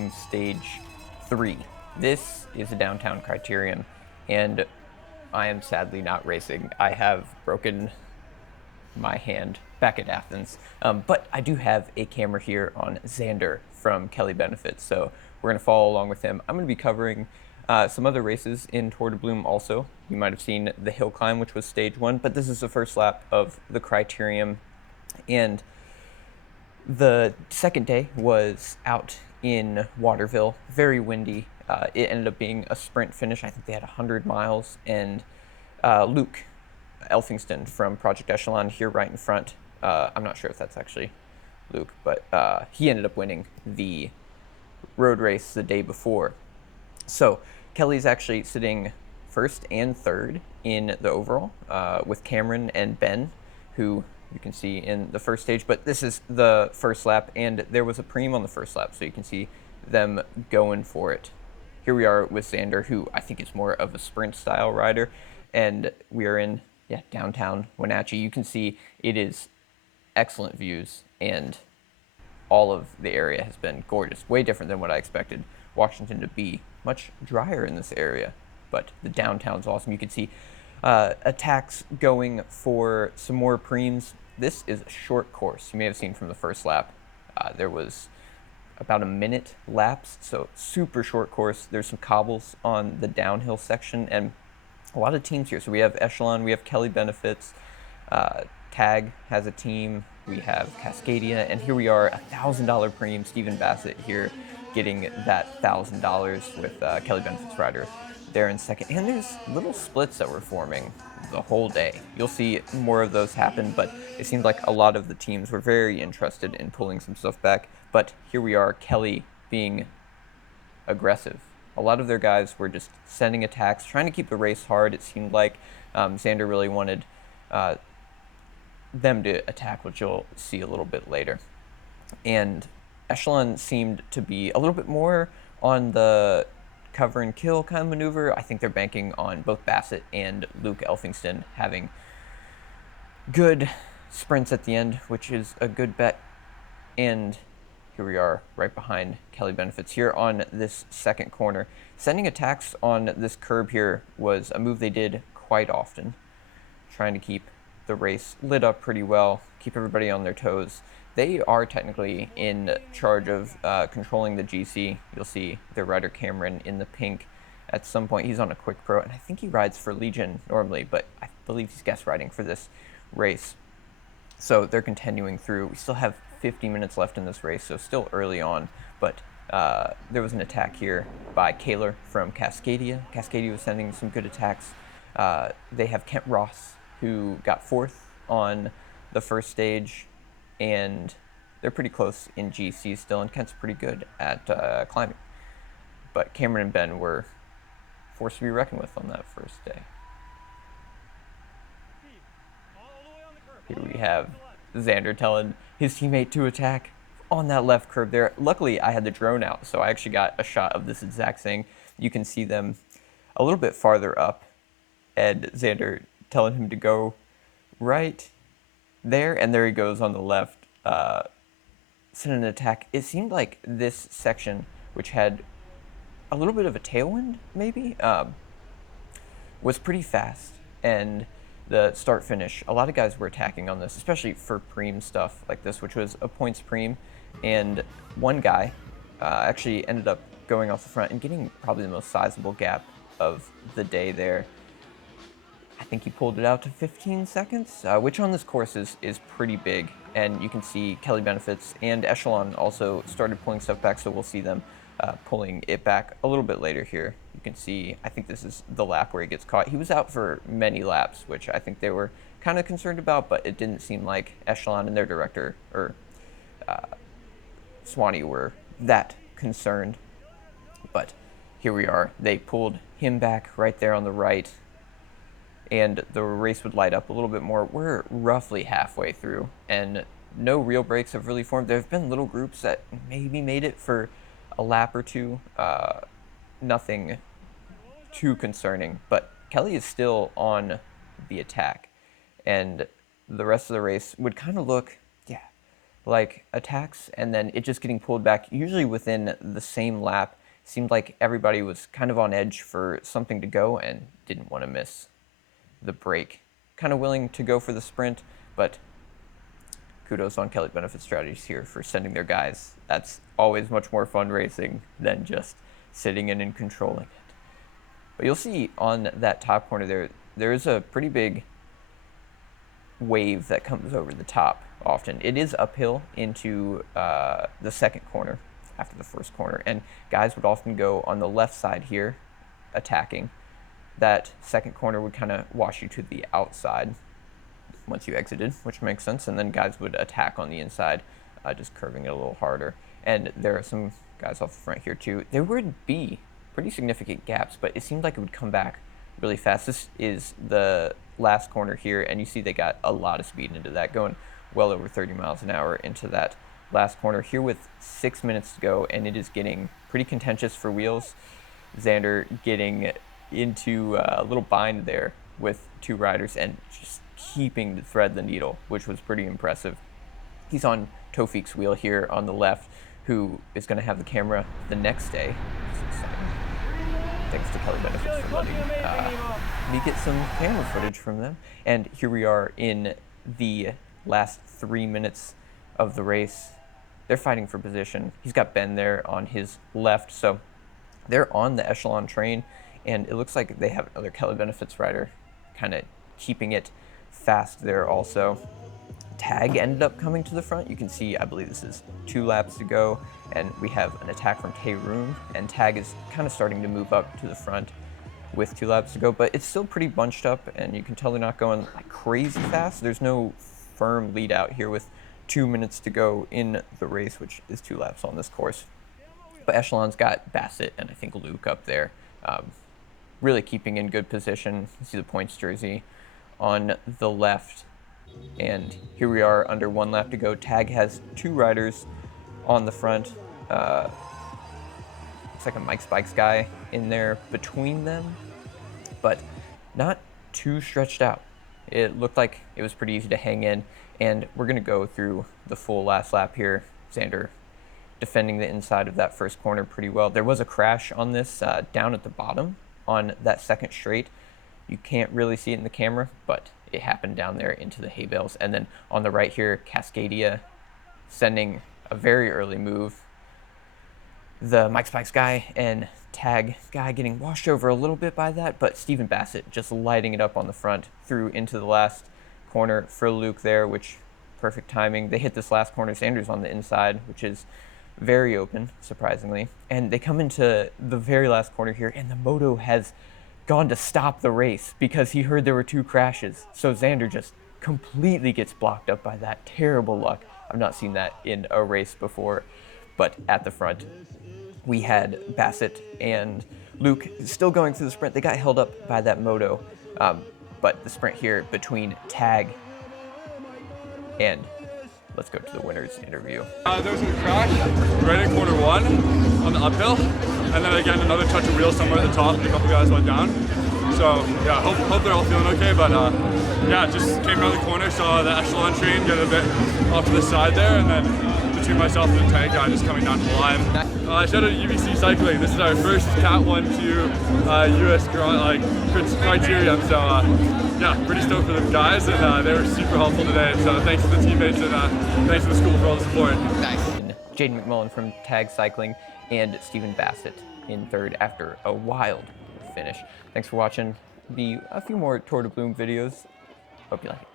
Bloom Stage 3. This is a downtown criterium, and I am sadly not racing. I have broken my hand back at Athens, but I do have a camera here on Xander from Kelly Benefits, so we're going to follow along with him. I'm going to be covering some other races in Tour de Bloom also. You might have seen the hill climb, which was stage 1, but this is the first lap of the criterium, and the second day was out in Waterville, very windy. It ended up being a sprint finish. I think they had 100 miles, and Luke Elphingston from Project Echelon here right in front. I'm not sure if that's actually Luke, but he ended up winning the road race the day before. So Kelly's actually sitting first and third in the overall with Cameron and Ben, who you can see in the first stage, but this is the first lap, and there was a preem on the first lap, so you can see them going for it. Here we are with Xander, who I think is more of a sprint style rider, and we are in downtown Wenatchee. You can see it is excellent views, and all of the area has been gorgeous, way different than what I expected Washington to be. Much drier in this area, but the downtown's awesome. You can see attacks going for some more preems. This is a short course. You may have seen from the first lap. There was about a minute lapse, so super short course. There's some cobbles on the downhill section, and a lot of teams here. So we have Echelon, we have Kelly Benefits, Tag has a team, we have Cascadia, and here we are, $1,000 preem. Stephen Bassett here getting that $1,000 with Kelly Benefits rider there in second. And there's little splits that were forming the whole day. You'll see more of those happen, but it seemed like a lot of the teams were very interested in pulling some stuff back. But here we are, Kelly being aggressive. A lot of their guys were just sending attacks, trying to keep the race hard. It seemed like Xander really wanted them to attack, which you'll see a little bit later. And Echelon seemed to be a little bit more on the cover and kill kind of maneuver. I think they're banking on both Bassett and Luke Elphingston having good sprints at the end, which is a good bet. And here we are right behind Kelly Benefits here on this second corner. Sending attacks on this curb here was a move they did quite often, trying to keep the race lit up pretty well, keep everybody on their toes. They are technically in charge of controlling the GC. You'll see their rider Cameron in the pink at some point. He's on a quick pro, and I think he rides for Legion normally, but I believe he's guest riding for this race. So they're continuing through. We still have 50 minutes left in this race, so still early on, but there was an attack here by Kaler from Cascadia. Cascadia was sending some good attacks. They have Kent Ross, who got fourth on the first stage, and they're pretty close in GC still, and Kent's pretty good at climbing. But Cameron and Ben were forced to be reckoned with on that first day. Here we have Xander telling his teammate to attack on that left curve there. Luckily, I had the drone out, so I actually got a shot of this exact thing. You can see them a little bit farther up, and Xander telling him to go right there, and there he goes on the left, send an attack. It seemed like this section, which had a little bit of a tailwind, maybe, was pretty fast, and the start finish, a lot of guys were attacking on this, especially for preem stuff like this, which was a points preem, and one guy actually ended up going off the front and getting probably the most sizable gap of the day there. I think he pulled it out to 15 seconds, which on this course is pretty big, and you can see Kelly Benefits and Echelon also started pulling stuff back, so we'll see them pulling it back a little bit later here. You can see, I think this is the lap where he gets caught. He was out for many laps, which I think they were kind of concerned about, but it didn't seem like Echelon and their director, or Swanee, were that concerned. But here we are. They pulled him back right there on the right, and the race would light up a little bit more. We're roughly halfway through, and no real breaks have really formed. There have been little groups that maybe made it for a lap or two. Nothing too concerning, but Kelly is still on the attack, and the rest of the race would kind of look, like attacks, and then it just getting pulled back, usually within the same lap. Seemed like everybody was kind of on edge for something to go and didn't want to miss the break. Kind of willing to go for the sprint, but kudos on Kelly Benefit Strategies here for sending their guys. That's always much more fun racing than just sitting in and controlling it. But you'll see on that top corner there is a pretty big wave that comes over the top often. It is uphill into the second corner after the first corner, and guys would often go on the left side here attacking. That second corner would kind of wash you to the outside once you exited, which makes sense, and then guys would attack on the inside, just curving it a little harder. And there are some guys off the front here too. There would be pretty significant gaps, but it seemed like it would come back really fast. This is the last corner here, and you see they got a lot of speed into that, going well over 30 miles an hour into that last corner here with 6 minutes to go, and it is getting pretty contentious for wheels. Xander getting into a little bind there with two riders and just keeping to thread the needle, which was pretty impressive. He's on Taufik's wheel here on the left, who is going to have the camera the next day. Thanks to Kelly Benefits for letting me get some camera footage from them. And here we are in the last 3 minutes of the race. They're fighting for position. He's got Ben there on his left, so they're on the Echelon train, and it looks like they have another Kelly Benefits rider kind of keeping it fast there also. Tag ended up coming to the front. You can see, I believe this is 2 laps to go, and we have an attack from Tae-Roon, and Tag is kind of starting to move up to the front with 2 laps to go, but it's still pretty bunched up, and you can tell they're not going like crazy fast. There's no firm lead out here with 2 minutes to go in the race, which is 2 laps on this course. But Echelon's got Bassett and I think Luke up there, really keeping in good position. You see the points jersey on the left. And here we are under 1 lap to go. Tag has 2 riders on the front. Looks like a Mike Spikes guy in there between them, but not too stretched out. It looked like it was pretty easy to hang in, and we're going to go through the full last lap here. Xander defending the inside of that first corner pretty well. There was a crash on this down at the bottom on that second straight. You can't really see it in the camera, but it happened down there into the hay bales. And then on the right here, Cascadia sending a very early move. The Mike Spikes guy and Tag guy getting washed over a little bit by that, but Stephen Bassett just lighting it up on the front through into the last corner for Luke there, which perfect timing. They hit this last corner. Sanders on the inside, which is very open, surprisingly. And they come into the very last corner here, and the moto has gone to stop the race because he heard there were 2 crashes. So Xander just completely gets blocked up by that. Terrible luck. I've not seen that in a race before. But at the front, we had Bassett and Luke still going through the sprint. They got held up by that moto. But the sprint here between Tag and let's go to the winner's interview. There was a crash right in corner 1 on the uphill, and then again another touch of wheel somewhere at the top, and a couple guys went down. So yeah, hope they're all feeling okay. But yeah, just came around the corner, saw the Echelon train get a bit off to the side there, and then between myself and the Tag guy just coming down the line. Shout out to UBC Cycling. This is our first Cat 1-2 US criterium. So yeah, pretty stoked for the guys, and they were super helpful today. So thanks to the teammates and thanks to the school for all the support. Nice. Jaden McMullen from Tag Cycling and Stephen Bassett in third after a wild finish. Thanks for watching. Be a few more Tour de Bloom videos. Hope you like it.